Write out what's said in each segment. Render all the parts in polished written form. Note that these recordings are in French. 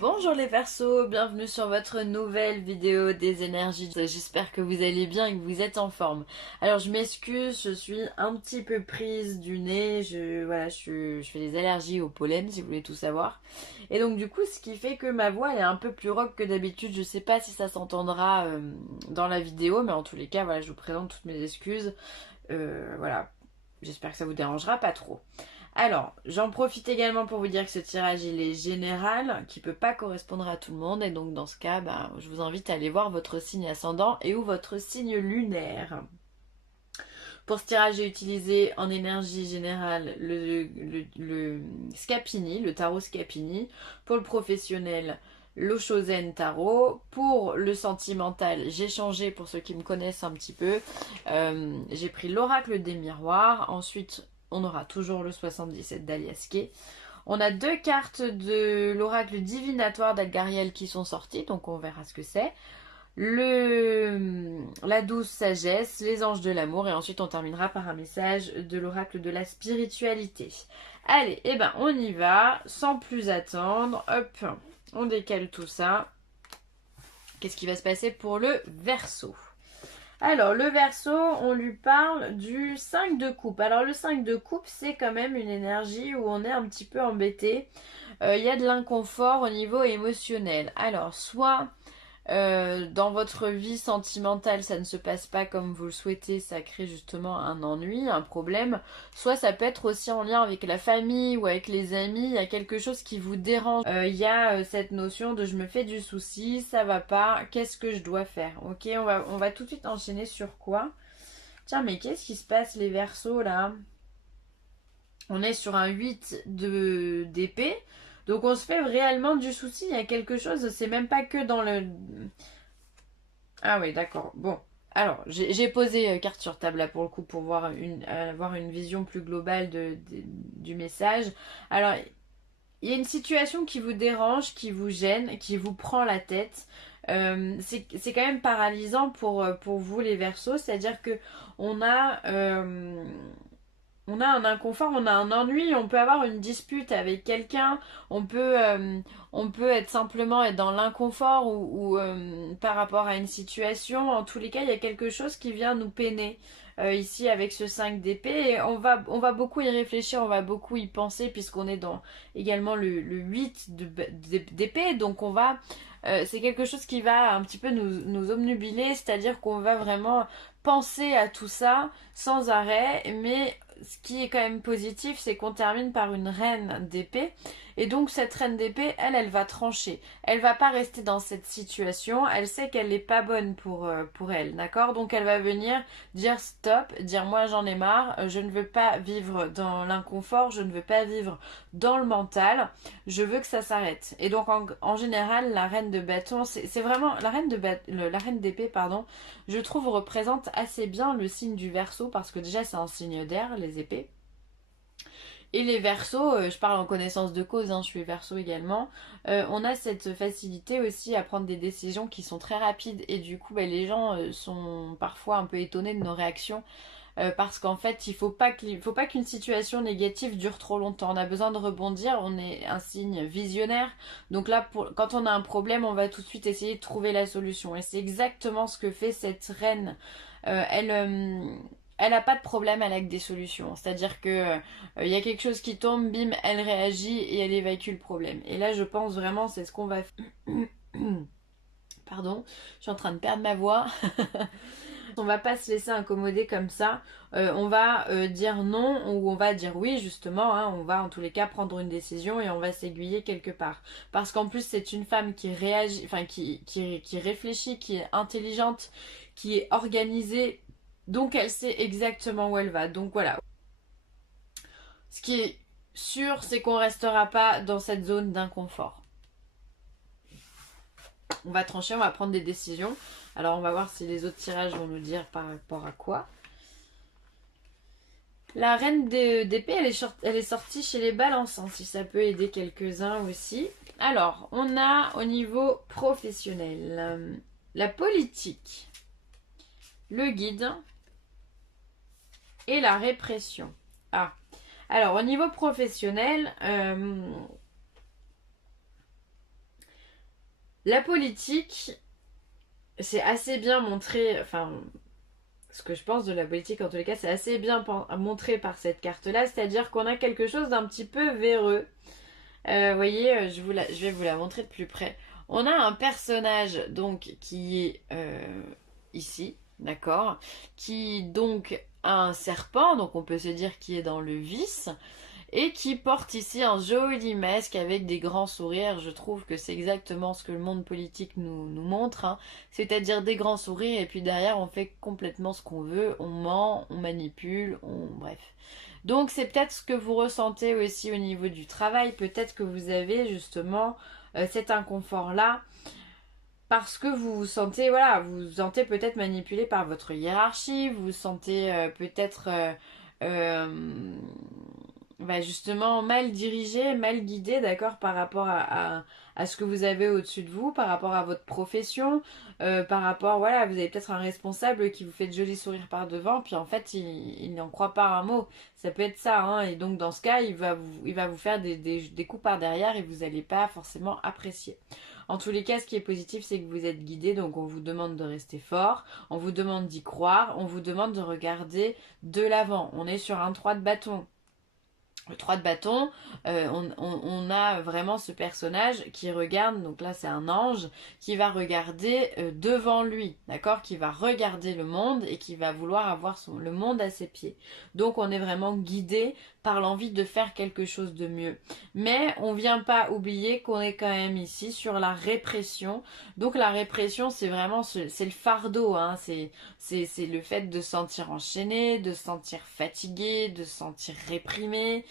Bonjour les Verseaux, bienvenue sur votre nouvelle vidéo des énergies. J'espère que vous allez bien et que vous êtes en forme. Alors je m'excuse, je suis un petit peu prise du nez, je fais des allergies au pollen si vous voulez tout savoir. Et donc du coup ce qui fait que ma voix elle est un peu plus rauque que d'habitude. Je sais pas si ça s'entendra dans la vidéo, mais en tous les cas voilà, je vous présente toutes mes excuses. Voilà, j'espère que ça vous dérangera pas trop. Alors, j'en profite également pour vous dire que ce tirage il est général, qui peut pas correspondre à tout le monde, et donc dans ce cas, je vous invite à aller voir votre signe ascendant et ou votre signe lunaire. Pour ce tirage, j'ai utilisé en énergie générale le Scapini, le tarot Scapini. Pour le professionnel, l'Oshozen Tarot. Pour le sentimental, j'ai changé pour ceux qui me connaissent un petit peu. J'ai pris l'oracle des miroirs. Ensuite, on aura toujours le 77 d'Aliaské. On a deux cartes de l'oracle divinatoire d'Algariel qui sont sorties, donc on verra ce que c'est. La douce sagesse, les anges de l'amour, et ensuite on terminera par un message de l'oracle de la spiritualité. Allez, on y va, sans plus attendre. Hop, on décale tout ça. Qu'est-ce qui va se passer pour le Verseau? Alors, le Verseau, on lui parle du 5 de coupe. Alors, le 5 de coupe, c'est quand même une énergie où on est un petit peu embêté. Il y a de l'inconfort au niveau émotionnel. Alors, soit dans votre vie sentimentale, ça ne se passe pas comme vous le souhaitez, ça crée justement un ennui, un problème. Soit ça peut être aussi en lien avec la famille ou avec les amis, il y a quelque chose qui vous dérange. Il y a cette notion de je me fais du souci, ça va pas, qu'est-ce que je dois faire? Ok, on va tout de suite enchaîner sur quoi? Tiens, mais qu'est-ce qui se passe les Verseaux là? On est sur un 8 d'épée. Donc on se fait réellement du souci, il y a quelque chose, c'est même pas que dans le... Ah oui, d'accord. Bon. Alors, j'ai posé carte sur table là pour le coup pour avoir une vision plus globale du message. Alors, il y a une situation qui vous dérange, qui vous gêne, qui vous prend la tête. C'est quand même paralysant pour vous les Verseaux, c'est-à-dire que on a, euh, on a un inconfort, on a un ennui, on peut avoir une dispute avec quelqu'un, on peut être simplement être dans l'inconfort ou par rapport à une situation. En tous les cas, il y a quelque chose qui vient nous peiner ici avec ce 5 d'épée. Et on va beaucoup y réfléchir, on va beaucoup y penser puisqu'on est dans également le 8 d'épée. Donc c'est quelque chose qui va un petit peu nous obnubiler, c'est-à-dire qu'on va vraiment penser à tout ça sans arrêt, mais ce qui est quand même positif, c'est qu'on termine par une reine d'épée. Et donc cette reine d'épée, elle va trancher. Elle va pas rester dans cette situation. Elle sait qu'elle n'est pas bonne pour elle, d'accord? Donc elle va venir dire stop, dire moi j'en ai marre, je ne veux pas vivre dans l'inconfort, je ne veux pas vivre dans le mental, je veux que ça s'arrête. Et donc en général, la reine de bâton, c'est vraiment la reine d'épée, pardon, je trouve représente assez bien le signe du Verseau parce que déjà c'est un signe d'air, les épées. Et les Verseaux, je parle en connaissance de cause, hein, je suis Verseau également, on a cette facilité aussi à prendre des décisions qui sont très rapides et du coup les gens sont parfois un peu étonnés de nos réactions parce qu'en fait faut pas qu'une situation négative dure trop longtemps. On a besoin de rebondir, on est un signe visionnaire. Donc là, quand on a un problème, on va tout de suite essayer de trouver la solution. Et c'est exactement ce que fait cette reine. Elle n'a pas de problème, elle a que des solutions. C'est-à-dire que il y a quelque chose qui tombe, bim, elle réagit et elle évacue le problème. Et là, je pense vraiment, c'est ce qu'on va faire. Pardon, je suis en train de perdre ma voix. On va pas se laisser incommoder comme ça. On va dire non ou on va dire oui justement. Hein. On va en tous les cas prendre une décision et on va s'aiguiller quelque part. Parce qu'en plus c'est une femme qui réagit, enfin qui réfléchit, qui est intelligente, qui est organisée. Donc elle sait exactement où elle va. Donc voilà. Ce qui est sûr, c'est qu'on restera pas dans cette zone d'inconfort. On va trancher, on va prendre des décisions. Alors on va voir si les autres tirages vont nous dire par rapport à quoi. La reine d'épée, elle est sortie chez les balançants, si ça peut aider quelques-uns aussi. Alors, on a au niveau professionnel la politique, le guide et la répression. Ah, alors au niveau professionnel, La politique, c'est assez bien montré, enfin, ce que je pense de la politique en tous les cas, c'est assez bien montré par cette carte-là, c'est-à-dire qu'on a quelque chose d'un petit peu véreux. Vous voyez, je vais vous la montrer de plus près. On a un personnage donc qui est ici, d'accord, qui donc a un serpent, donc on peut se dire qu'il est dans le vice, et qui porte ici un joli masque avec des grands sourires. Je trouve que c'est exactement ce que le monde politique nous montre, hein. C'est-à-dire des grands sourires et puis derrière on fait complètement ce qu'on veut, on ment, on manipule, bref. Donc c'est peut-être ce que vous ressentez aussi au niveau du travail, peut-être que vous avez justement cet inconfort-là parce que vous vous sentez, voilà, vous vous sentez peut-être manipulé par votre hiérarchie, vous vous sentez peut-être justement mal dirigé, mal guidé, d'accord, par rapport à ce que vous avez au-dessus de vous, par rapport à votre profession, par rapport, voilà, vous avez peut-être un responsable qui vous fait de jolis sourires par devant, puis en fait, il n'en croit pas un mot. Ça peut être ça, hein, et donc dans ce cas, il va vous faire des coups par derrière et vous n'allez pas forcément apprécier. En tous les cas, ce qui est positif, c'est que vous êtes guidé, donc on vous demande de rester fort, on vous demande d'y croire, on vous demande de regarder de l'avant. On est sur un 3 de bâton. Le 3 de bâton, on a vraiment ce personnage qui regarde, donc là c'est un ange, qui va regarder devant lui, d'accord, qui va regarder le monde et qui va vouloir avoir le monde à ses pieds. Donc on est vraiment guidé par l'envie de faire quelque chose de mieux. Mais on vient pas oublier qu'on est quand même ici sur la répression. Donc la répression c'est vraiment, c'est le fardeau, hein, c'est le fait de se sentir enchaîné, de se sentir fatigué, de se sentir réprimé.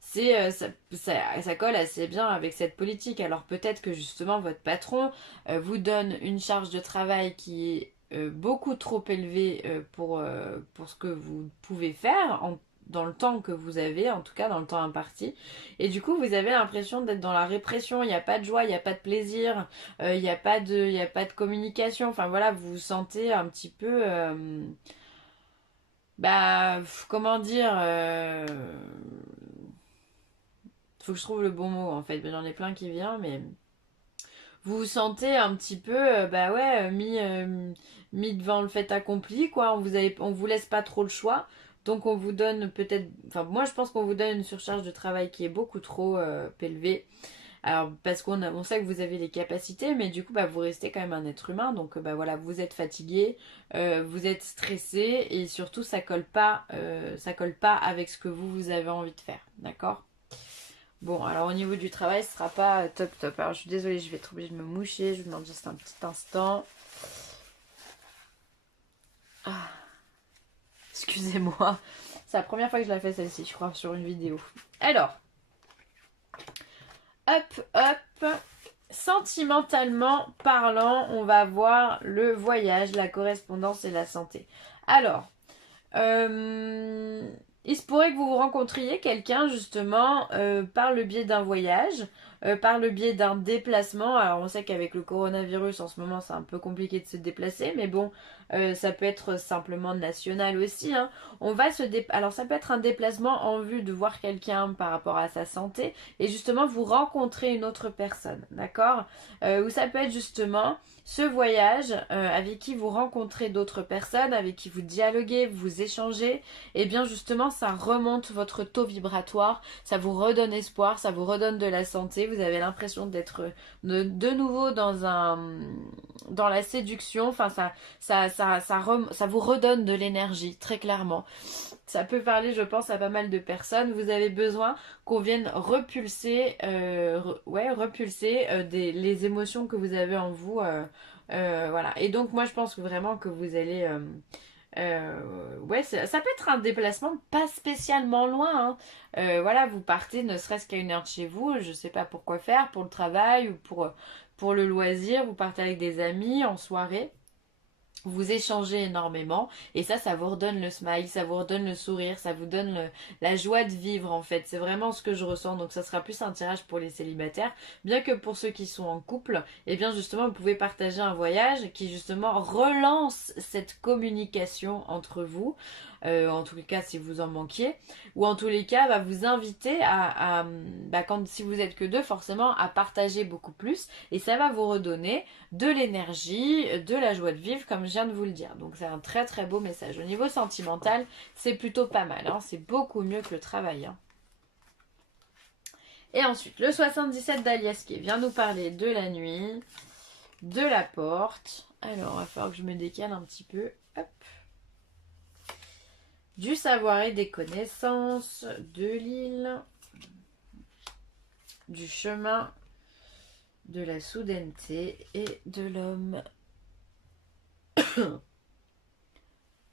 Ça colle assez bien avec cette politique. Alors peut-être que justement votre patron vous donne une charge de travail qui est beaucoup trop élevée pour ce que vous pouvez faire dans le temps que vous avez, en tout cas dans le temps imparti. Et du coup, vous avez l'impression d'être dans la répression. Il n'y a pas de joie, il n'y a pas de plaisir, il n'y a pas de communication. Enfin voilà, vous vous sentez un petit peu... comment dire, faut que je trouve le bon mot en fait. J'en ai plein qui viennent, mais vous vous sentez un petit peu, mis devant le fait accompli, quoi. On vous laisse pas trop le choix. Donc on vous donne peut-être, enfin moi je pense qu'on vous donne une surcharge de travail qui est beaucoup trop élevée. Alors parce on sait que vous avez les capacités, mais du coup vous restez quand même un être humain, donc voilà, vous êtes fatigué, vous êtes stressé et surtout ça colle pas avec ce que vous avez envie de faire, d'accord? Bon, alors au niveau du travail, ce sera pas top top. Alors je suis désolée, je vais être obligée de me moucher, je vous demande juste un petit instant. Ah, excusez-moi, c'est la première fois que je la fais celle-ci, je crois, sur une vidéo. Alors, hop, hop. Sentimentalement parlant, on va voir le voyage, la correspondance et la santé. Alors, il se pourrait que vous rencontriez quelqu'un justement par le biais d'un voyage, par le biais d'un déplacement. Alors on sait qu'avec le coronavirus en ce moment c'est un peu compliqué de se déplacer, mais bon, ça peut être simplement national aussi, hein. Alors ça peut être un déplacement en vue de voir quelqu'un par rapport à sa santé et justement vous rencontrez une autre personne, d'accord? Ou ça peut être justement ce voyage avec qui vous rencontrez d'autres personnes, avec qui vous dialoguez, vous échangez, et bien justement ça remonte votre taux vibratoire, ça vous redonne espoir, ça vous redonne de la santé, vous avez l'impression d'être de nouveau dans la séduction, enfin ça vous redonne de l'énergie, très clairement. Ça peut parler, je pense, à pas mal de personnes. Vous avez besoin qu'on vienne repulser, les émotions que vous avez en vous. Voilà. Et donc, moi, je pense vraiment que vous allez. Ça peut être un déplacement pas spécialement loin, hein. Voilà, vous partez ne serait-ce qu'à 1 heure de chez vous, je sais pas pourquoi faire, pour le travail ou pour le loisir, vous partez avec des amis en soirée. Vous échangez énormément et ça vous redonne le smile, ça vous redonne le sourire, ça vous donne la joie de vivre en fait. C'est vraiment ce que je ressens, donc ça sera plus un tirage pour les célibataires. Bien que pour ceux qui sont en couple, et bien justement vous pouvez partager un voyage qui justement relance cette communication entre vous. en tous les cas si vous en manquiez, ou en tous les cas va vous inviter si vous êtes que deux, forcément à partager beaucoup plus, et ça va vous redonner de l'énergie, de la joie de vivre, comme je viens de vous le dire. Donc c'est un très très beau message. Au niveau sentimental, c'est plutôt pas mal, hein. C'est beaucoup mieux que le travail, hein. Et ensuite, le 77 d'Alias qui vient nous parler de la nuit, de la porte. Alors, il va falloir que je me décale un petit peu. Hop. Du savoir et des connaissances, de l'île, du chemin, de la soudaineté et de l'homme. On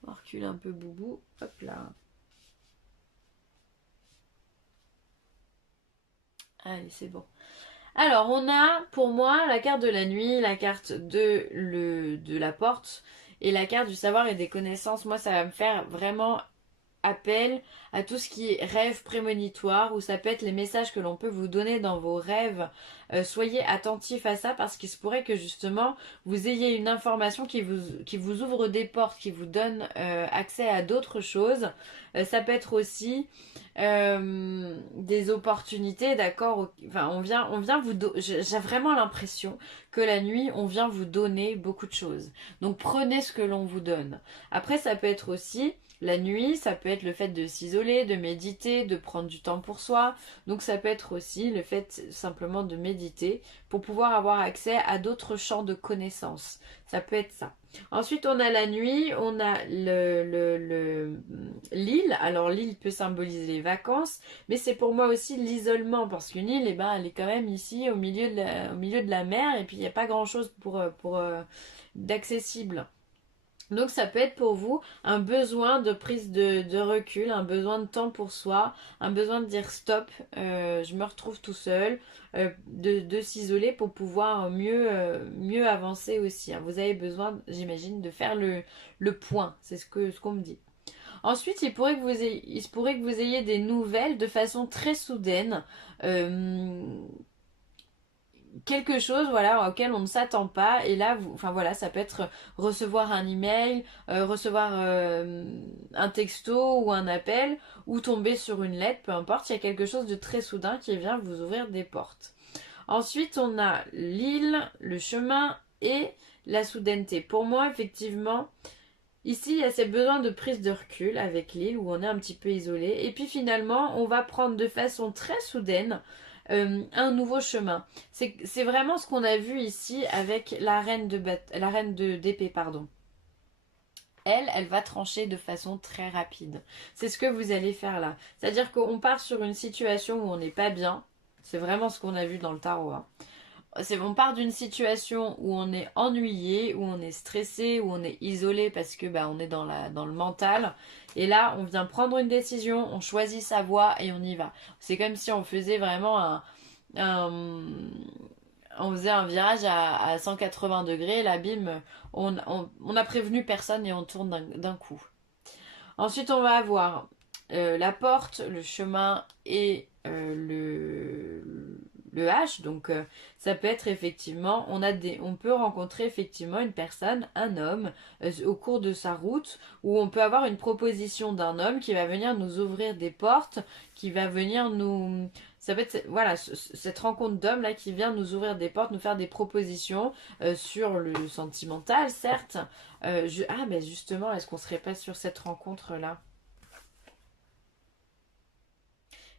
va reculer un peu Boubou. Hop là. Allez, c'est bon. Alors, on a pour moi la carte de la nuit, la carte de la porte et la carte du savoir et des connaissances. Moi, ça va me faire vraiment appel à tout ce qui est rêve prémonitoire, ou ça peut être les messages que l'on peut vous donner dans vos rêves. Soyez attentifs à ça parce qu'il se pourrait que justement vous ayez une information qui vous ouvre des portes, qui vous donne accès à d'autres choses. Ça peut être aussi des opportunités, d'accord. Enfin, on vient j'ai vraiment l'impression que la nuit, on vient vous donner beaucoup de choses. Donc prenez ce que l'on vous donne. Après, ça peut être aussi la nuit, ça peut être le fait de s'isoler, de méditer, de prendre du temps pour soi. Donc ça peut être aussi le fait simplement de méditer pour pouvoir avoir accès à d'autres champs de connaissances. Ça peut être ça. Ensuite, on a la nuit, on a l'île. Alors l'île peut symboliser les vacances, mais c'est pour moi aussi l'isolement, parce qu'une île, elle est quand même ici au milieu de la mer, et puis il n'y a pas grand-chose d'accessible. Donc ça peut être pour vous un besoin de prise de recul, un besoin de temps pour soi, un besoin de dire stop, je me retrouve tout seul, de s'isoler pour pouvoir mieux avancer aussi, hein. Vous avez besoin, j'imagine, de faire le point, c'est ce qu'on me dit. Ensuite, il se pourrait que vous ayez des nouvelles de façon très soudaine. Quelque chose, voilà, auquel on ne s'attend pas, et là enfin voilà, ça peut être recevoir un email, recevoir un texto ou un appel, ou tomber sur une lettre, peu importe, il y a quelque chose de très soudain qui vient vous ouvrir des portes. Ensuite, on a l'île, le chemin et la soudaineté. Pour moi, effectivement, ici, il y a ces besoins de prise de recul avec l'île, où on est un petit peu isolé, et puis finalement, on va prendre de façon très soudaine un nouveau chemin. C'est vraiment ce qu'on a vu ici avec la reine d'épée, pardon. Elle va trancher de façon très rapide. C'est ce que vous allez faire là. C'est-à-dire qu'on part sur une situation où on n'est pas bien. C'est vraiment ce qu'on a vu dans le tarot, hein. On part d'une situation où on est ennuyé, où on est stressé, où on est isolé parce que on est dans le mental. Et là, on vient prendre une décision, on choisit sa voie et on y va. C'est comme si on faisait vraiment on faisait un virage à 180 degrés. Là, bim, on a prévenu personne et on tourne d'un coup. Ensuite, on va avoir la porte, le chemin et le H. Donc ça peut être effectivement, on peut rencontrer effectivement une personne, un homme, au cours de sa route, où on peut avoir une proposition d'un homme qui va venir nous ouvrir des portes, qui va venir ça peut être, voilà, cette rencontre d'hommes là qui vient nous ouvrir des portes, nous faire des propositions sur le sentimental, certes. Ben justement, est-ce qu'on serait pas sur cette rencontre là?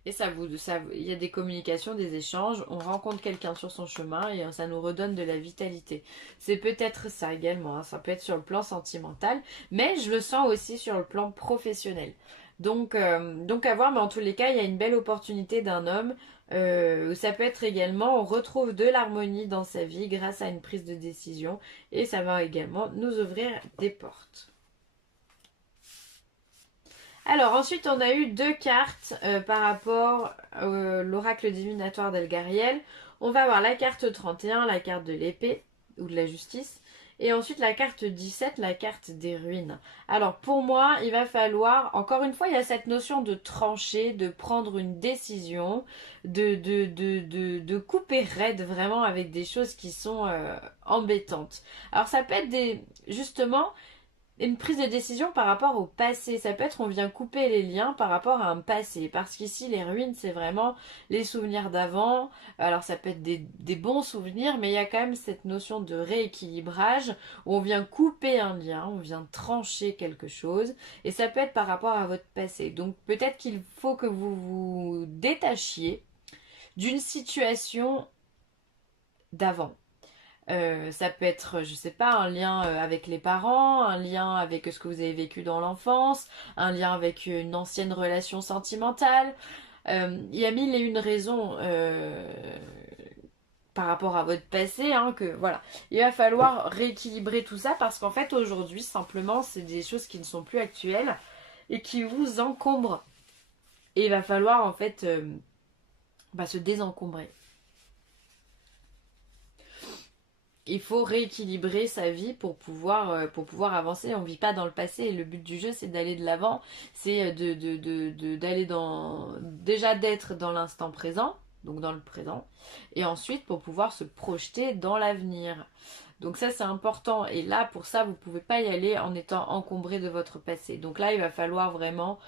Et il y a des communications, des échanges, on rencontre quelqu'un sur son chemin et ça nous redonne de la vitalité. C'est peut-être ça également, hein. Ça peut être sur le plan sentimental, mais je le sens aussi sur le plan professionnel. Donc à voir, mais en tous les cas, il y a une belle opportunité d'un homme. Ça peut être également, on retrouve de l'harmonie dans sa vie grâce à une prise de décision, et ça va également nous ouvrir des portes. Alors ensuite on a eu deux cartes par rapport à l'oracle divinatoire d'Elgariel. On va avoir la carte 31, la carte de l'épée ou de la justice. Et ensuite la carte 17, la carte des ruines. Alors pour moi, il va falloir, encore une fois, il y a cette notion de trancher, de prendre une décision, de couper raide vraiment avec des choses qui sont embêtantes. Alors ça peut être justement, une prise de décision par rapport au passé. Ça peut être on vient couper les liens par rapport à un passé. Parce qu'ici, les ruines, c'est vraiment les souvenirs d'avant. Alors, ça peut être des bons souvenirs, mais il y a quand même cette notion de rééquilibrage où on vient couper un lien, on vient trancher quelque chose. Et ça peut être par rapport à votre passé. Donc, peut-être qu'il faut que vous vous détachiez d'une situation d'avant. Ça peut être, je sais pas, un lien avec les parents, un lien avec ce que vous avez vécu dans l'enfance, un lien avec une ancienne relation sentimentale. Il y a mille et une raisons par rapport à votre passé, hein, que voilà. Il va falloir rééquilibrer tout ça parce qu'en fait aujourd'hui simplement c'est des choses qui ne sont plus actuelles et qui vous encombrent. Et il va falloir en fait se désencombrer. Il faut rééquilibrer sa vie pour pouvoir avancer. On ne vit pas dans le passé et le but du jeu c'est d'aller de l'avant, c'est d'aller déjà d'être dans l'instant présent, donc dans le présent, et ensuite pour pouvoir se projeter dans l'avenir. Donc ça c'est important et là pour ça vous ne pouvez pas y aller en étant encombré de votre passé. Donc là il va falloir vraiment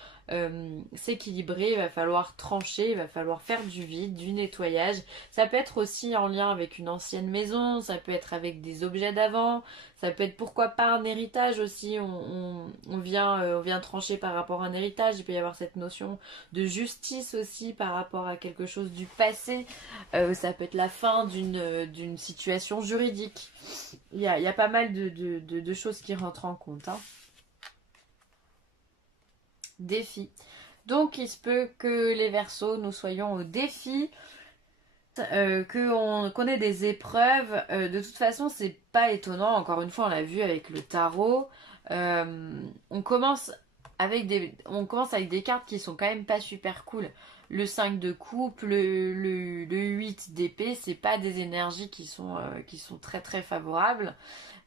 s'équilibrer, il va falloir trancher, il va falloir faire du vide, du nettoyage. Ça peut être aussi en lien avec une ancienne maison, ça peut être avec des objets d'avant, ça peut être pourquoi pas un héritage aussi, on vient trancher par rapport à un héritage, il peut y avoir cette notion de justice aussi par rapport à quelque chose du passé, ça peut être la fin d'une situation juridique. Il y a pas mal de choses qui rentrent en compte. Hein. Défi. Donc il se peut que les Verseaux, nous soyons au défi, qu'on ait des épreuves. De toute façon, c'est pas étonnant. Encore une fois, on l'a vu avec le tarot. On commence avec des cartes qui sont quand même pas super cool. Le 5 de coupe, le 8 d'épée, c'est pas des énergies qui sont très très favorables.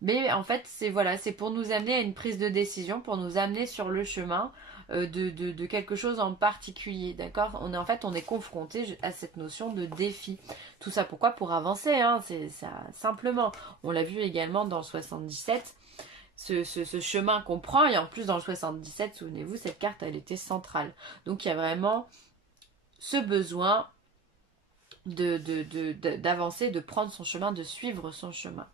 Mais en fait, c'est pour nous amener à une prise de décision, pour nous amener sur le chemin de quelque chose en particulier, d'accord? On est confronté à cette notion de défi. Tout ça pourquoi? Pour avancer, hein, c'est ça, simplement. On l'a vu également dans le 77, ce chemin qu'on prend, et en plus dans le 77, souvenez-vous, cette carte, elle était centrale. Donc il y a vraiment ce besoin d'avancer, de prendre son chemin, de suivre son chemin.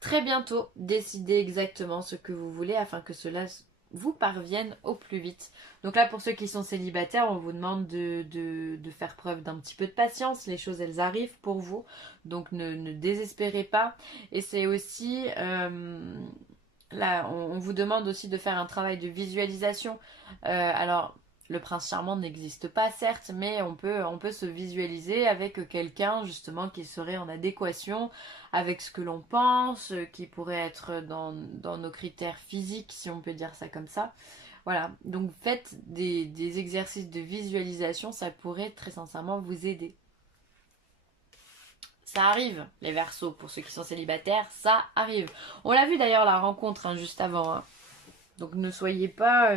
Très bientôt, décidez exactement ce que vous voulez afin que cela vous parvienne au plus vite. Donc là, pour ceux qui sont célibataires, on vous demande de faire preuve d'un petit peu de patience. Les choses, elles arrivent pour vous. Donc ne désespérez pas. Et c'est aussi... là, on vous demande aussi de faire un travail de visualisation. Alors... Le prince charmant n'existe pas, certes, mais on peut se visualiser avec quelqu'un justement qui serait en adéquation avec ce que l'on pense, qui pourrait être dans nos critères physiques, si on peut dire ça comme ça. Voilà, donc faites des exercices de visualisation, ça pourrait très sincèrement vous aider. Ça arrive, les Verseaux, pour ceux qui sont célibataires, ça arrive. On l'a vu d'ailleurs la rencontre hein, juste avant, hein. Donc ne soyez pas...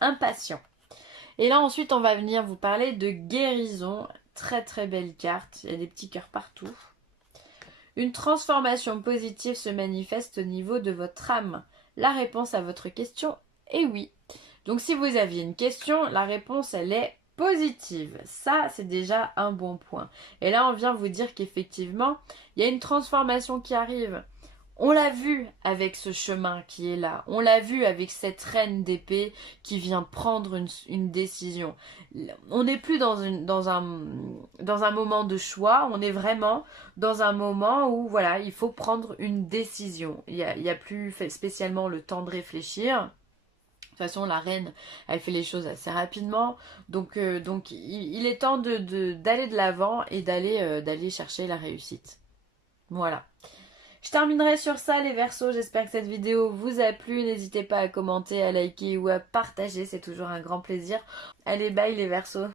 impatient. Et là ensuite on va venir vous parler de guérison. Très très belle carte. Il y a des petits cœurs partout. Une transformation positive se manifeste au niveau de votre âme. La réponse à votre question est oui. Donc si vous aviez une question, la réponse elle est positive. Ça c'est déjà un bon point. Et là on vient vous dire qu'effectivement il y a une transformation qui arrive. On l'a vu avec ce chemin qui est là. On l'a vu avec cette reine d'épée qui vient prendre une décision. On n'est plus dans un moment de choix. On est vraiment dans un moment où voilà, il faut prendre une décision. Il y a plus spécialement le temps de réfléchir. De toute façon, la reine, elle fait les choses assez rapidement. Donc il est temps d'aller de l'avant et d'aller chercher la réussite. Voilà. Je terminerai sur ça les Verseaux, j'espère que cette vidéo vous a plu, n'hésitez pas à commenter, à liker ou à partager, c'est toujours un grand plaisir. Allez bye les Verseaux.